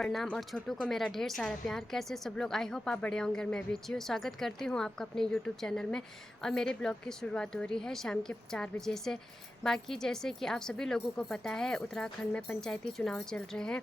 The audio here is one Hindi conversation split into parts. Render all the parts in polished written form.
प्रणाम और छोटू को मेरा ढेर सारा प्यार। कैसे सब लोग? आई होप आप बड़े होंगे और मैं भी अच्छी हूँ। स्वागत करती हूँ आपका अपने यूट्यूब चैनल में। और मेरे ब्लॉग की शुरुआत हो रही है शाम के 4 बजे से। बाकी जैसे कि आप सभी लोगों को पता है, उत्तराखंड में पंचायती चुनाव चल रहे हैं,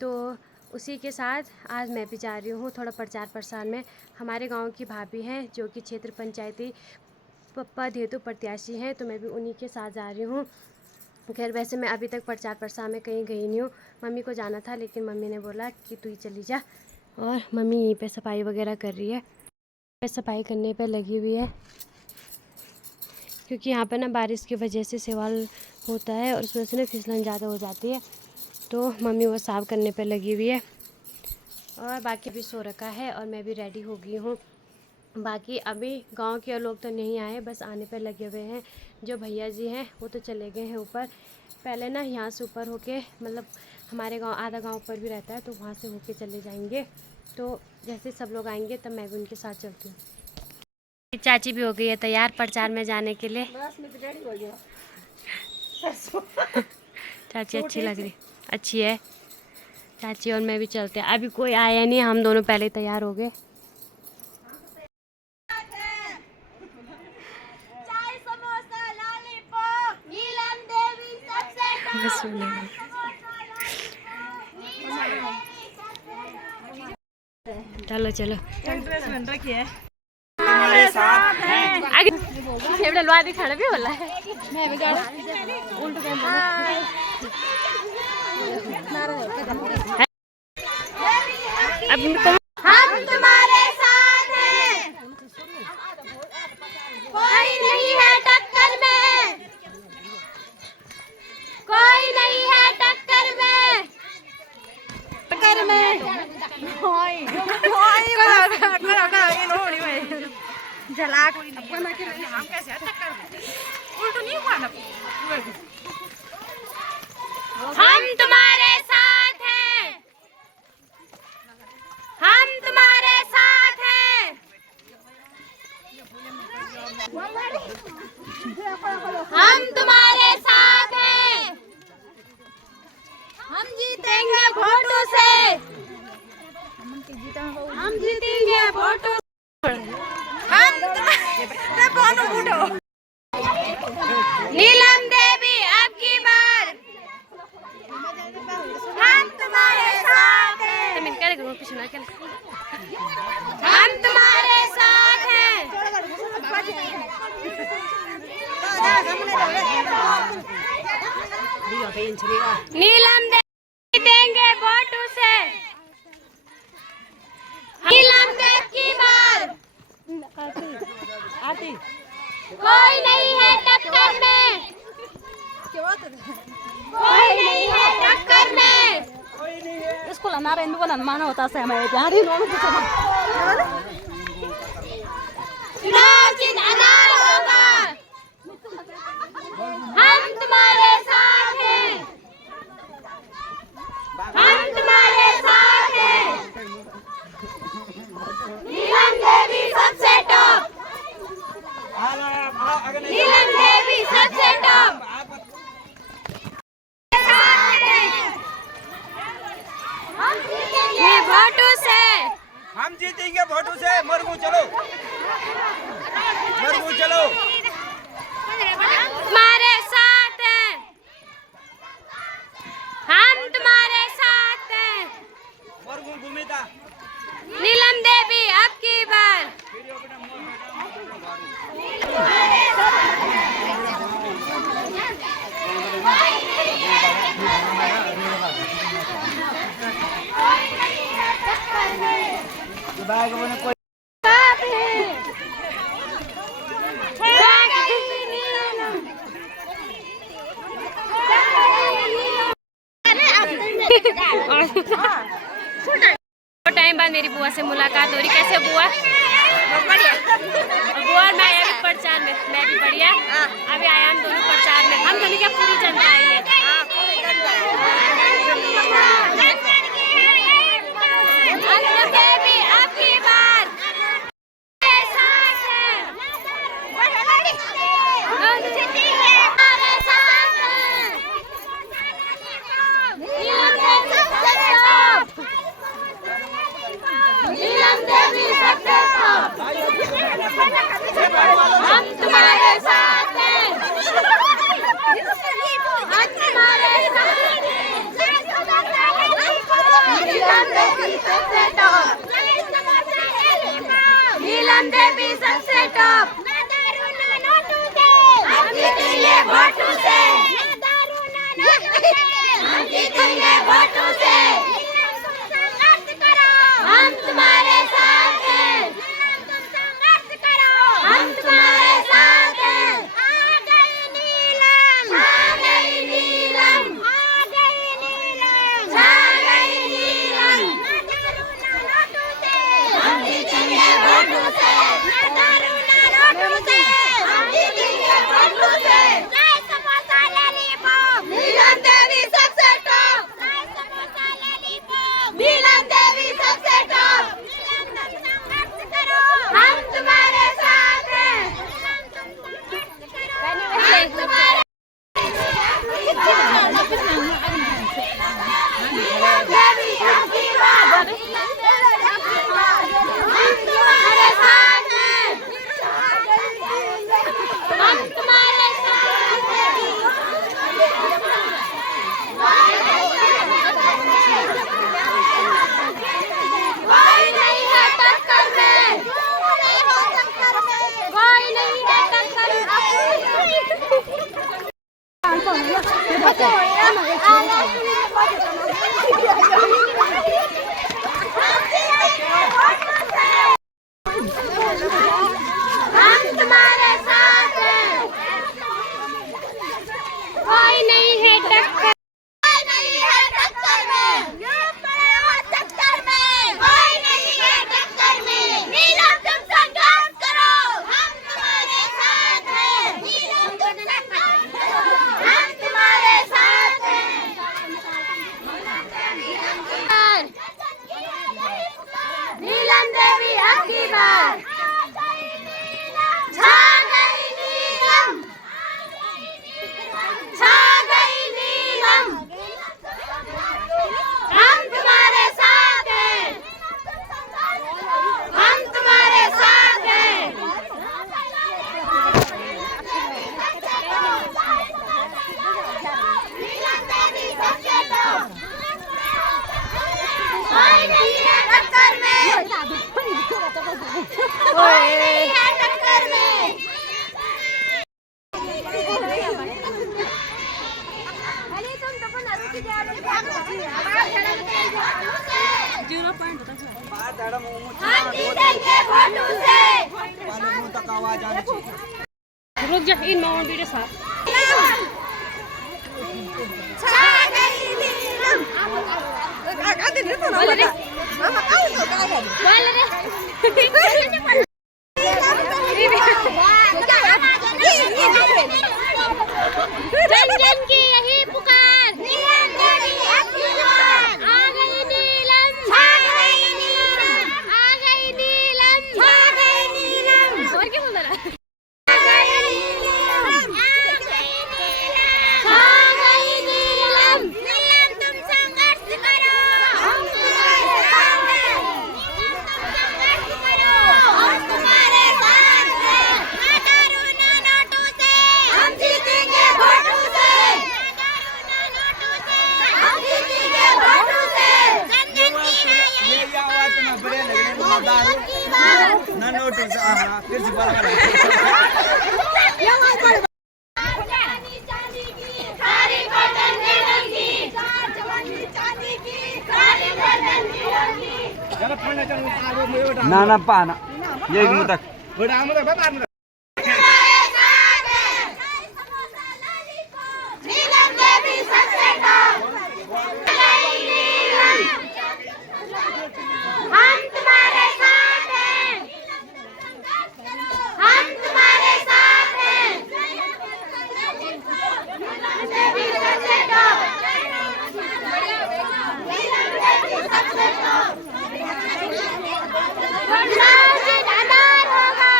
तो उसी के साथ आज मैं भी जा रही हूँ थोड़ा प्रचार प्रसार में। हमारे गाँव की भाभी हैं जो कि क्षेत्र पंचायती पद हेतु प्रत्याशी हैं, तो मैं भी उन्हीं के साथ जा रही हूँ। खैर वैसे मैं अभी तक प्रचार प्रसार में कहीं गई नहीं हूँ। मम्मी को जाना था लेकिन मम्मी ने बोला कि तू ही चली जा। और मम्मी यहीं पे सफाई वगैरह कर रही है, सफाई करने पे लगी हुई है, क्योंकि यहाँ पे ना बारिश की वजह से सवाल होता है और उस वजह से ना फिसलन ज़्यादा हो जाती है, तो मम्मी वो साफ़ करने पे लगी हुई है। और बाकी भी सो रखा है और मैं भी रेडी हो गई हूँ। बाकी अभी गांव के लोग तो नहीं आए, बस आने पे लगे हुए हैं। जो भैया जी हैं वो तो चले गए हैं ऊपर। पहले ना यहाँ से ऊपर होके, मतलब हमारे गांव आधा गांव ऊपर भी रहता है, तो वहाँ से होके चले जाएंगे। तो जैसे सब लोग आएंगे तब मैं भी उनके साथ चलती हूँ। चाची भी हो गई है तैयार प्रचार में जाने के लिए। चाची अच्छी लग रही, अच्छी है चाची। और मैं भी चलते हैं, अभी कोई आया नहीं, हम दोनों पहले तैयार हो गए। चलो चलो आगे खड़ा भी होला है। हम तुम्हारे साथ हैं, कोई नहीं है टक्कर में, कोई नहीं है टक्कर में, टक्कर में जला हम कैसे टक्कर उल्टू नहीं हुआ ना। हम तुम्हारे साथ हैं, हम तुम्हारे साथ हैं, हम तुम्हारे साथ हैं, हम जीतेंगे वोटों से, हम जीतेंगे वोटों से। नीलम देवी अब की बार हम तुम्हारे साथ हैं, हम तुम्हारे साथ हैं, नीलम देवी देंगे वोटों से, नीलम देवी की बार कोई नहीं है टक्कर में, कोई नहीं है टक्कर में। इसको हमारा हिंदू का माना होता है हमारे यहाँ ही लोगों को चुनाव चिन्ह अनार होगा, हम तुम्हारे साथ हैं, हम तुम्हारे साथ हैं, नीलम देवी सबसे टॉप, नीलम देवी सबसे टॉप, हम जीतेंगे वोटों से, हम जीतेंगे वोटों से। मरगू चलो, मरगू चलो, तुम्हारे साथ हैं, हम तुम्हारे साथ हैं, मरगू घूमेता। नीलम देवी अब की बार टाइम बाद मेरी बुआ से मुलाकात हो रही। कैसे बुआ? बुआ और मैं आया भी प्रचार में, मैं भी बढ़िया। अभी आया हम दोनों प्रचार में, हम दोनों क्या पूरी जनता आई है। नीलम देवी सबसे टॉप, ना दारू ना नोटू से, हम जीतेंगे वोटों से, ना दारू ना नोटू से, हम जीतेंगे वोटों से, संघर्ष करो, हम तुम्हारे साथ हैं, तुम संघर्ष करो, हम तुम्हारे साथ हैं, आ गई नीलम, आ गई नीलम, आ गई नीलम, छा गई नीलम, ना दारू ना नोटू से, हम जीतेंगे वोटों से, ना दारू ना नोटू से, हम जीतेंगे वोटों से, चाय समोसा लॉलीपॉप, नीलम देवी सबसे टॉप, चाय समोसा लॉलीपॉप, नीलम देवी सबसे टॉप, नीलम तुम संघर्ष करो, हम तुम्हारे साथ हैं, नीलम तुम संघर्ष करो, हम तुम्हारे नीलम देवी आशीर्वाद, नीलम देवी आशीर्वाद, हम तुम्हारे साथ हैं, हम तुम्हारे साथ हैं, कोई नहीं है टक्कर में, कोई नहीं है टक्कर हम तुम्हारे साथ हैं, कोई नहीं है टक्कर, कोई नहीं है टक्कर में, टक्कर में, कोई नहीं है टक्कर में, नीलम तुम संघर्ष करो, हम तुम्हारे साथ हैं, नीलम तुम संघर्ष करो, हम तुम्हारे साथ हैं, नीलम देवी अब की बार, छा गई नीलम, छा गई नीलम, हम तुम्हारे साथ हैं, हम तुम्हारे साथ हैं, नीलम देवी सबसे टॉप, कोई नहीं है टक्कर में, कोई नहीं है टक्कर में, हम जीतेंगे वोटों से, तक आवाज आनी चाहिए। रुक जा इन माउंट वीडियो साहब छा गई नीलम, बोल रे, जन जन की यही पुकार, नीलम देवी आशीर्वाद, आ गई नीलम, छा गई नीलम, आ गई नीलम, छा गई नीलम, और क्या बोल रहा है, आ गई नीलम, आ गई नीलम, छा गई नीलम, नीलम तुम संघर्ष करो, हम तुम्हारे साथ हैं, नीलम तुम संघर्ष करो, हम तुम्हारे साथ हैं, ना दारू ना नोटू से, हम जीतेंगे वोटों से, ना दारू ना नोटू से, हम जीतेंगे वोटों से, जन जन की ये आवाज तुम्हें बड़े लगने में दारू ना नोटू से आहा फिर से बोल चांदी की सारी बर्तन नीलम की, चांदी की सारी बर्तन नीलम की, चलो खाना चलो आगे मुझे उठा ना ना पाना ये मुतक बड़ा मुझे बता तुम्हारे साथ हैं, नीलम देवी सबसे टॉप, नीलम, हम तुम्हारे साथ हैं, हम तुम्हारे साथ हैं, नीलम देवी सबसे टॉप, नीलम देवी सबसे टॉप, आधार होगा,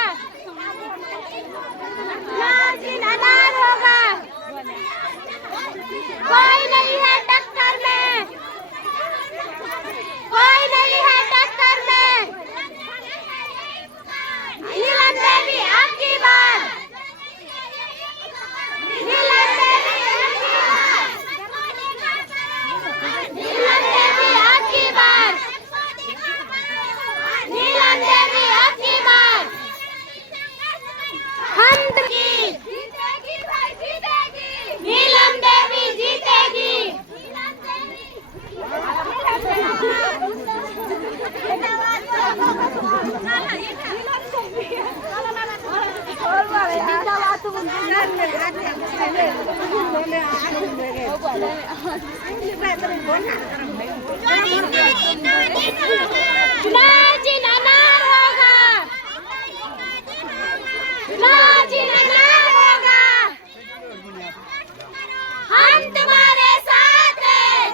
हम तुम्हारे साथ हैं,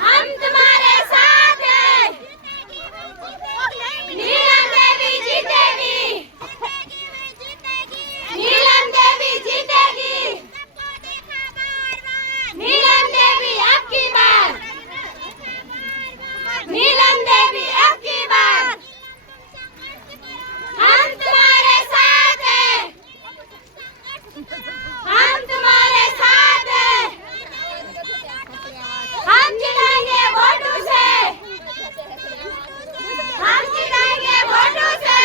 हम तुम्हारे साथ हैं। नीलम देवी जीतेगी, नीलम देवी जीतेगी, नीलम देवी अब की बार, नीलम देवी अब की बार। हम तुम्हारे साथ हैं, हम तुम्हारे साथ हैं। हम जिताएंगे वोटों से, हम जिताएंगे वोटों से।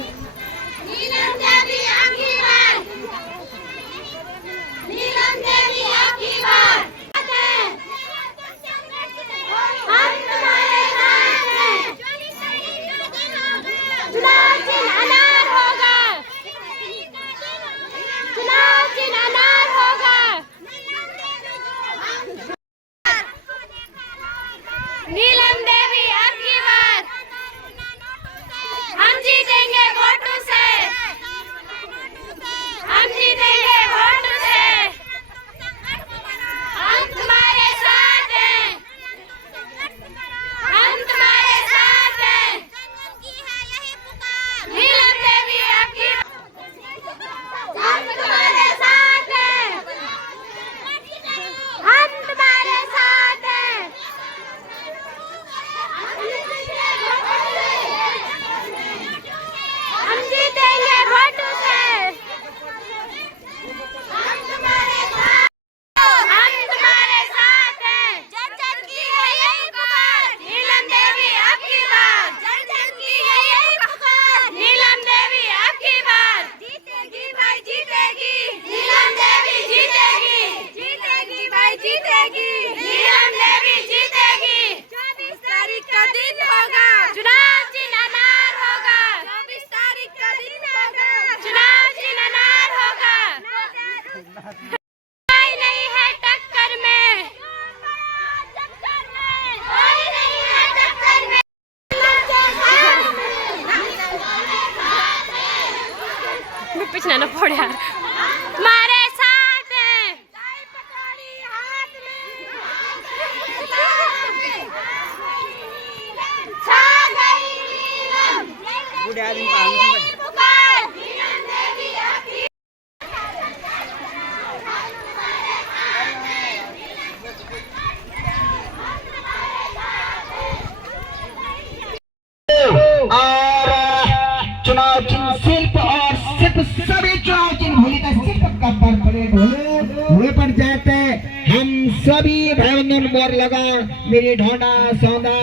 नीलम देवी अब की बार, नीलम देवी अब की बार। हम तुम्हारे साथ हैं, चुनाव चिन्ह अनार होगा, चुनाव चिन्ह अनार होगा। नीलम देवी अब की बार, हम जीतेंगे वोटों से, हम जीतेंगे वोटों से। हम तुम्हारे साथ हैं, हम तुम्हारे साथ हैं। नीलम देवी अब की हम तुम्हारे साथ हैं, हम तुम्हारे साथ हैं। हम जीतेंगे वोटों से, हम तुम्हारे साथ, हम तुम्हारे साथ हैं। जन जन की है यही पुकार, नीलम देवी अब की बार। जन जन की है यही पुकार, नीलम देवी अब की बार। जीतेगी भाई जीतेगी, नीलम देवी जीतेगी, जीतेगी भाई जीतेगी, नीलम देवी जीतेगी। 24 तारीख का दिन होगा, चुनाव चिन्ह अनार होगा। 24 तारीख का दिन होगा, चुनाव चिन्ह अनार होगा। कोई नहीं है टक्कर में, कोई नहीं है टक्कर में। पिछले ना फोड़ यार, हमारे साथ हैं। छा गई नीलम, बूढ़े आदमी पागल हैं। पुकार, नीलम देवी अब की और चुनाव चिन्ह शिल्प और सिर्फ सभी चुनाव चिन्ह होली का सिर्फ कब्बर प्लेट हुए पर जाते हम सभी भाई बहन मोर लगा मेरी ढोंडा सौंदा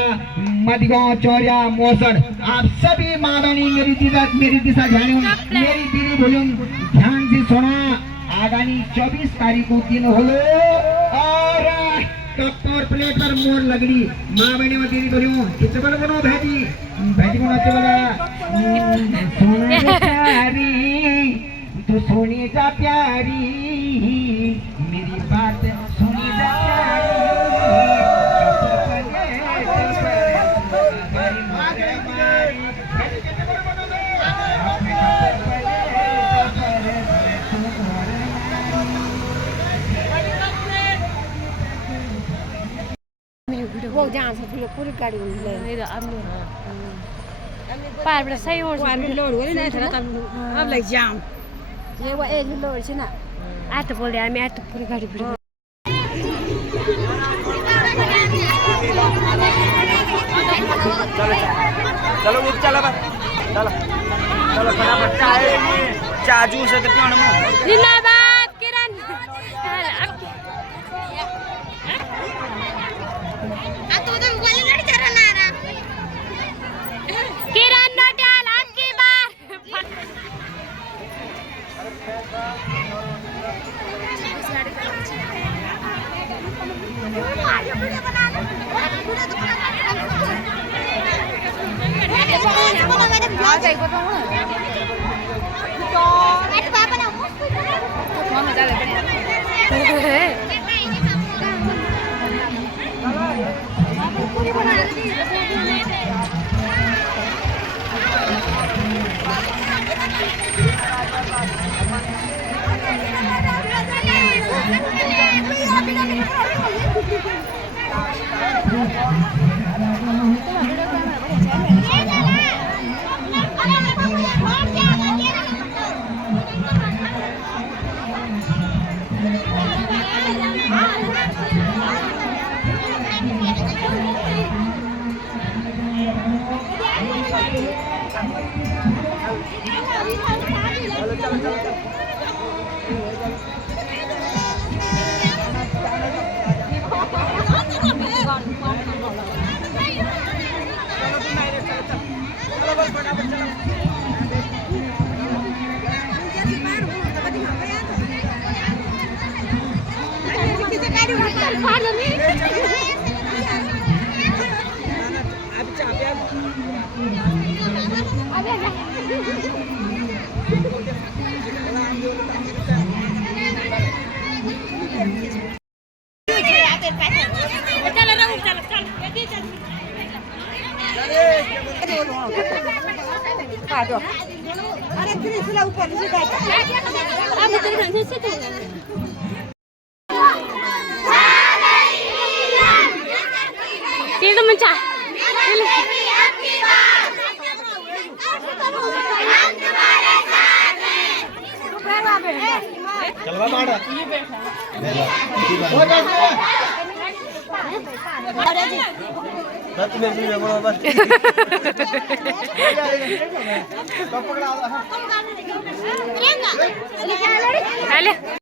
मधगांव चौरिया मोसर आप सभी माँ बहनी मेरी दिशा ध्यान मेरी दीदी बोलूं ध्यान से सुना। आगामी 24 तारीख को दिन होलो और कप्पर प्लेट पर मोर लगड़ी माँ बहनी में दीदी बोलूं कितने बनो बनो भैजी भैजी बनो सोना प्यारी तू सोनी जा प्यारी मेरी बात सुनी जा वो जहाँ से पूरी गाड़ी में ले पार बड़ा सही हो लोड हो नहीं था अब लग जाम ये वो एक लोड से ना आ तो बोल यार मैं आ तो पूरी गाड़ी भिड़ चलो वो चला बस चलो चलो फटाफट चाय चाजू से तो पियोण मु जिंदाबाद किरण किरण नोटियाल अब की बार Dito man siya. चलवा माड़ा Dale.